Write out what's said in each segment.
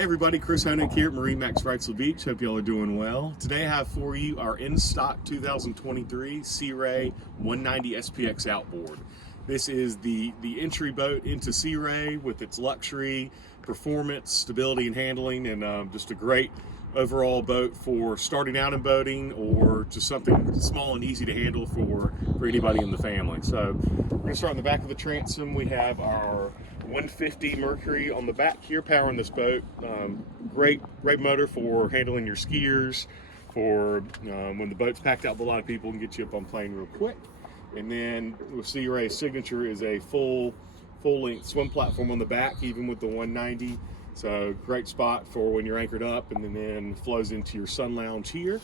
Hey everybody, Chris Honig here at MarineMax Wrightsville Beach. Hope y'all are doing well. Today I have for you our in-stock 2023 Sea Ray 190 SPX outboard. This is the entry boat into Sea Ray with its luxury, performance, stability, and handling, and just a great overall boat for starting out in boating or just something small and easy to handle for anybody in the family. So we're going to start in the back of the transom. We have our 150 Mercury on the back here powering this boat. Great motor for handling your skiers, for when the boat's packed out with a lot of people, and get you up on plane real quick. And then with Sea Ray's signature is a full-length swim platform on the back, even with the 190. So great spot for when you're anchored up, and then flows into your sun lounge here.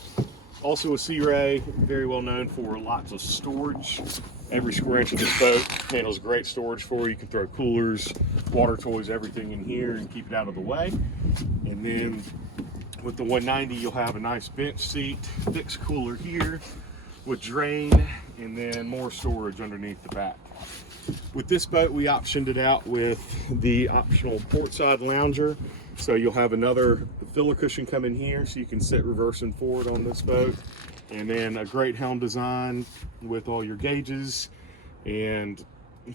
Also a Sea Ray, very well known for lots of storage. Every square inch of this boat handles great storage for you. You can throw coolers, water toys, everything in here and keep it out of the way. And then with the 190, you'll have a nice bench seat, fixed cooler here with drain, and then more storage underneath the back. With this boat, we optioned it out with the optional portside lounger. So you'll have another filler cushion come in here so you can sit reverse and forward on this boat. And then a great helm design with all your gauges and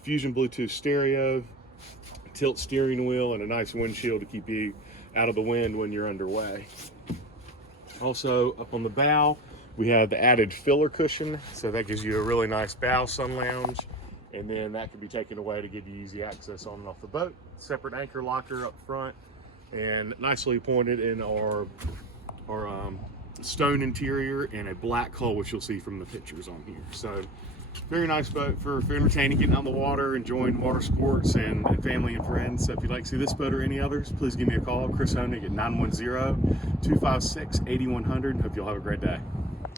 Fusion Bluetooth stereo, tilt steering wheel, and a nice windshield to keep you out of the wind when you're underway. Also up on the bow, we have the added filler cushion. So that gives you a really nice bow sun lounge. And then that can be taken away to give you easy access on and off the boat. Separate anchor locker up front, and nicely pointed in our stone interior and a black hull, which you'll see from the pictures on here. So very nice boat for entertaining, getting out on the water, enjoying water sports and family and friends. So if you'd like to see this boat or any others, please give me a call, Chris Honig at 910-256-8100. Hope you'll have a great day.